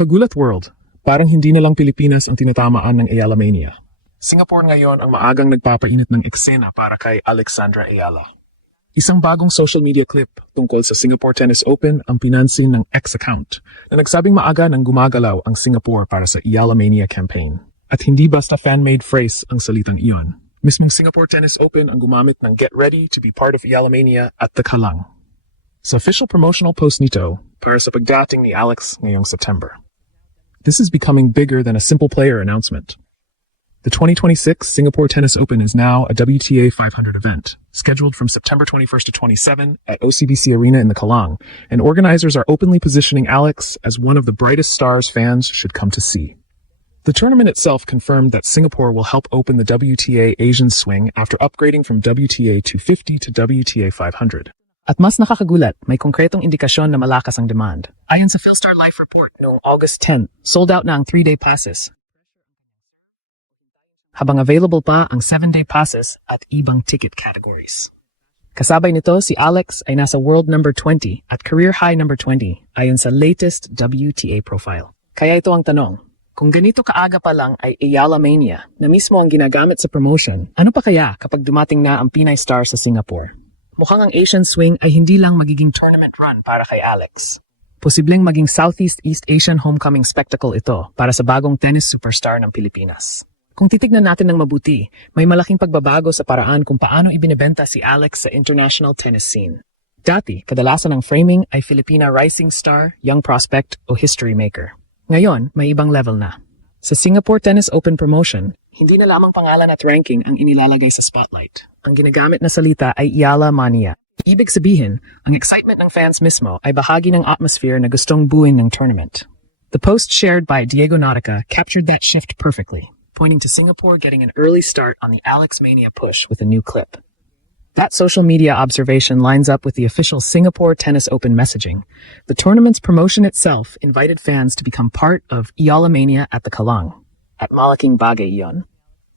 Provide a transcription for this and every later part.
Kagulat World, parang hindi na lang Pilipinas ang tinatamaan ng Ayala Mania. Singapore ngayon ang maagang nagpapainit ng eksena para kay Alexandra Ayala. Isang bagong social media clip tungkol sa Singapore Tennis Open ang pinansin ng X account na nagsabing maaga nang gumagalaw ang Singapore para sa Ayala Mania campaign. At hindi basta fan-made phrase ang salitang iyon. Mismong Singapore Tennis Open ang gumamit ng get ready to be part of Ayala Mania at the Kalang. Sa official promotional post nito para sa pagdating ni Alex ngayong September. This is becoming bigger than a simple player announcement. The 2026 Singapore Tennis Open is now a WTA 500 event, scheduled from September 21st to 27 at OCBC Arena in the Kalang, and organizers are openly positioning Alex as one of the brightest stars fans should come to see. The tournament itself confirmed that Singapore will help open the WTA Asian swing after upgrading from WTA 250 to WTA 500. At mas nakakagulat, may konkretong indikasyon na malakas ang demand. Ayon sa Philstar Life Report noong August 10, sold out na ang 3-day passes. Habang available pa ang 7-day passes at ibang ticket categories. Kasabay nito, si Alex ay nasa world number 20 at career high number 20 ayon sa latest WTA profile. Kaya ito ang tanong, kung ganito kaaga pa lang ay Ayala Mania na mismo ang ginagamit sa promotion, ano pa kaya kapag dumating na ang Pinay star sa Singapore? Mukhang ang Asian swing ay hindi lang magiging tournament run para kay Alex. Posibleng maging Southeast East Asian homecoming spectacle ito para sa bagong tennis superstar ng Pilipinas. Kung titignan natin ng mabuti, may malaking pagbabago sa paraan kung paano ibinebenta si Alex sa international tennis scene. Dati, kadalasan ang framing ay Filipina rising star, young prospect o history maker. Ngayon, may ibang level na. Sa Singapore Tennis Open promotion, hindi na lamang pangalan at ranking ang inilalagay sa spotlight. Ang ginagamit na salita ay Ayala Mania. Ibig sabihin, ang excitement ng fans mismo ay bahagi ng atmosphere na gustong buuin ng tournament. The post shared by Diego Nautica captured that shift perfectly, pointing to Singapore getting an early start on the Alex Mania push with a new clip. That social media observation lines up with the official Singapore Tennis Open messaging. The tournament's promotion itself invited fans to become part of Ayala Mania at the Kalang. At malaking bagay iyon.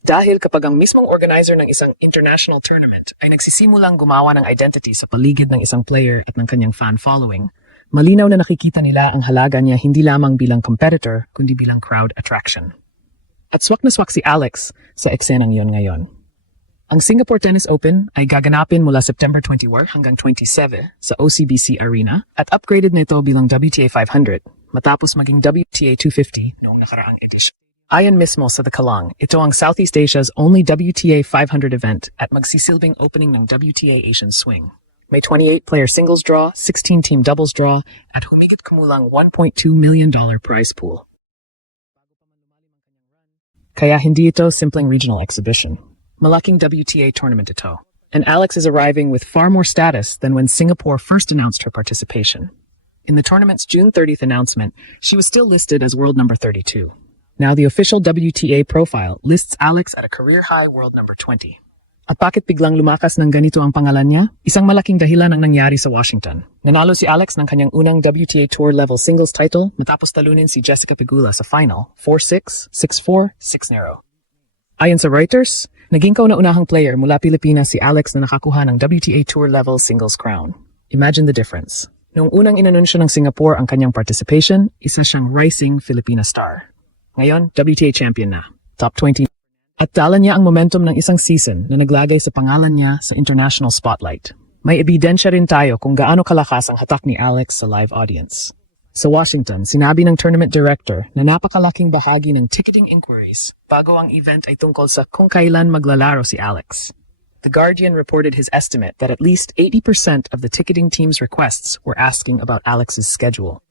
Dahil kapag ang mismong organizer ng isang international tournament ay nagsisimulang gumawa ng identity sa paligid ng isang player at ng kanyang fan following, malinaw na nakikita nila ang halaga niya hindi lamang bilang competitor, kundi bilang crowd attraction. At swak na swak si Alex sa eksenang iyon ngayon. Ang Singapore Tennis Open ay gaganapin mula September 21 hanggang 27 sa OCBC Arena at upgraded nito bilang WTA 500 matapos maging WTA 250 noong nakaraang edisyon. Ayon mismo sa The Kalang, ito ang Southeast Asia's only WTA 500 event at magsisilbing opening ng WTA Asian Swing. May 28-player singles draw, 16-team doubles draw, at humigit kumulang $1.2 million prize pool. Kaya hindi ito simpleng regional exhibition. Malaking WTA tournament ito. And Alex is arriving with far more status than when Singapore first announced her participation. In the tournament's June 30th announcement, she was still listed as world number 32. Now the official WTA profile lists Alex at a career-high world number 20. At bakit biglang lumakas ng ganito ang pangalan niya? Isang malaking dahilan ang nangyari sa Washington. Nanalo si Alex ng kanyang unang WTA Tour level singles title matapos talunin si Jessica Pegula sa final 4-6, 6-4, 6-0. Ayon sa Reuters, naging kauna-unahang player mula Pilipinas si Alex na nakakuha ng WTA Tour level singles crown. Imagine the difference. Noong unang inanunsyo ng Singapore ang kanyang participation, isa siyang rising Filipina star. Ngayon, WTA champion na, top 20. At dala niya ang momentum ng isang season na naglagay sa pangalan niya sa international spotlight. May ebidensya rin tayo kung gaano kalakas ang hatak ni Alex sa live audience. Sa Washington, sinabi ng tournament director na napakalaking bahagi ng ticketing inquiries bago ang event ay tungkol sa kung kailan maglalaro si Alex. The Guardian reported his estimate that at least 80% of the ticketing team's requests were asking about Alex's schedule.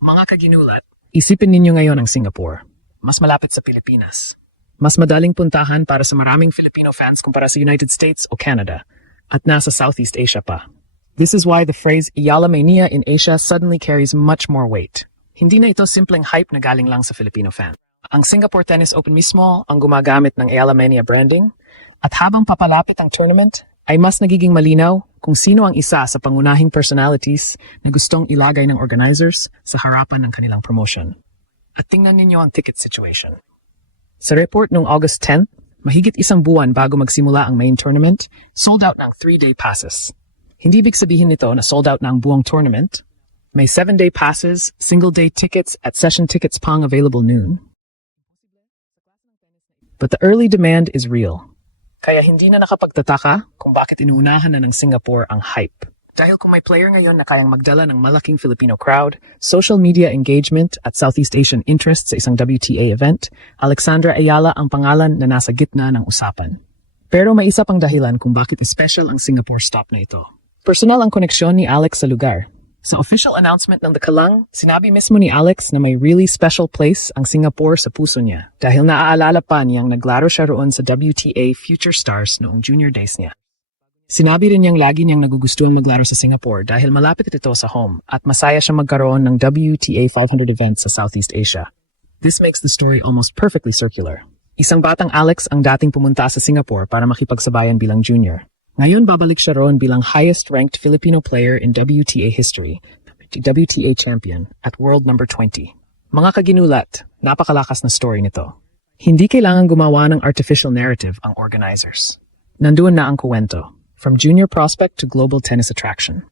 Mga kaginulat, isipin ninyo ngayon ang Singapore. Mas malapit sa Pilipinas. Mas madaling puntahan para sa maraming Filipino fans kumpara sa United States o Canada. At nasa Southeast Asia pa. This is why the phrase Ayala Mania in Asia suddenly carries much more weight. Hindi na ito simpleng hype na galing lang sa Filipino fan. Ang Singapore Tennis Open mismo ang gumagamit ng Ayala Mania branding at habang papalapit ang tournament ay mas nagiging malinaw kung sino ang isa sa pangunahing personalities na gustong ilagay ng organizers sa harapan ng kanilang promotion. At tingnan ninyo ang ticket situation. Sa report noong August 10, mahigit isang buwan bago magsimula ang main tournament, sold out ng 3-day passes. Hindi ibig sabihin nito na sold out na ang buong tournament. May 7-day passes, single-day tickets at session tickets pang available noon. But the early demand is real. Kaya hindi na nakapagtataka kung bakit inuunahan na ng Singapore ang hype. Dahil kung may player ngayon na kayang magdala ng malaking Filipino crowd, social media engagement at Southeast Asian interest sa isang WTA event, Alexandra Ayala ang pangalan na nasa gitna ng usapan. Pero may isa pang dahilan kung bakit special ang Singapore stop na ito. Personal ang koneksyon ni Alex sa lugar. Sa official announcement ng The Kalang, sinabi mismo ni Alex na may really special place ang Singapore sa puso niya dahil naaalala pa niyang naglaro siya roon sa WTA Future Stars noong junior days niya. Sinabi rin niyang lagi niyang nagugustuhan maglaro sa Singapore dahil malapit ito sa home at masaya siya magkaroon ng WTA 500 events sa Southeast Asia. This makes the story almost perfectly circular. Isang batang Alex ang dating pumunta sa Singapore para makipagsabayan bilang junior. Ngayon babalik siya roon bilang highest-ranked Filipino player in WTA history, WTA champion at world number 20. Mga kaginulat, napakalakas na story nito. Hindi kailangan gumawa ng artificial narrative ang organizers. Nandoon na ang kuwento, from junior prospect to global tennis attraction.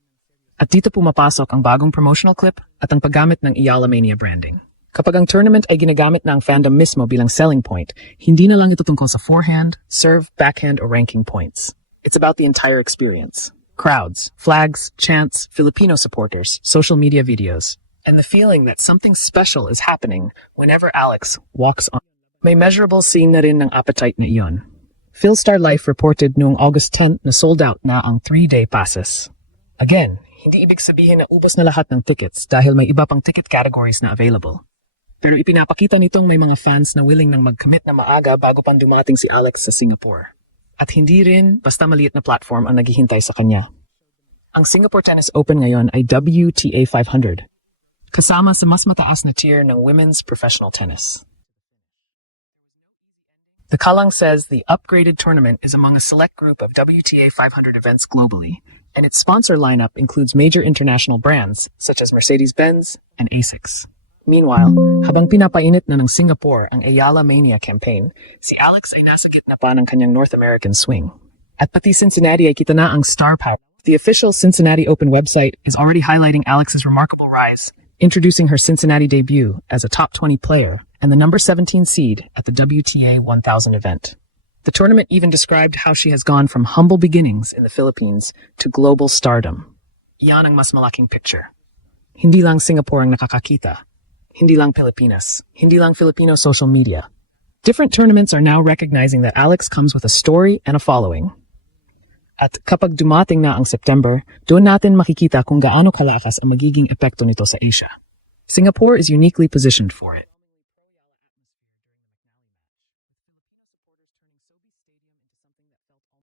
At dito pumapasok ang bagong promotional clip at ang paggamit ng Ayala Mania branding. Kapag ang tournament ay ginagamit na ang fandom mismo bilang selling point, hindi na lang ito tungkol sa forehand, serve, backhand, or ranking points. It's about the entire experience. Crowds, flags, chants, Filipino supporters, social media videos, and the feeling that something special is happening whenever Alex walks on. May measurable scene na rin ng appetite na iyon. Philstar Life reported noong August 10 na sold out na ang 3-day passes. Again, hindi ibig sabihin na ubos na lahat ng tickets dahil may iba pang ticket categories na available. Pero ipinapakita nitong may mga fans na willing nang mag-commit na maaga bago pang dumating si Alex sa Singapore. At hindi rin basta maliit na platform ang naghihintay sa kanya. Ang Singapore Tennis Open ngayon ay WTA 500, kasama sa mas mataas na tier ng women's professional tennis. The Kalang says the upgraded tournament is among a select group of WTA 500 events globally, and its sponsor lineup includes major international brands such as Mercedes-Benz and ASICS. Meanwhile, habang pinapainit na ng Singapore ang Ayala Mania campaign, si Alex ay nasa gitna pa ng kanyang North American swing. At pati Cincinnati ay kita na ang star power. The official Cincinnati Open website is already highlighting Alex's remarkable rise, introducing her Cincinnati debut as a top 20 player and the number 17 seed at the WTA 1000 event. The tournament even described how she has gone from humble beginnings in the Philippines to global stardom. Iyan ang mas malaking picture. Hindi lang Singapore ang nakakakita. Hindi lang Pilipinas, hindi lang Filipino social media. Different tournaments are now recognizing that Alex comes with a story and a following. At kapag dumating na ang September, doon natin makikita kung gaano kalakas ang magiging epekto nito sa Asia. Singapore is uniquely positioned for it.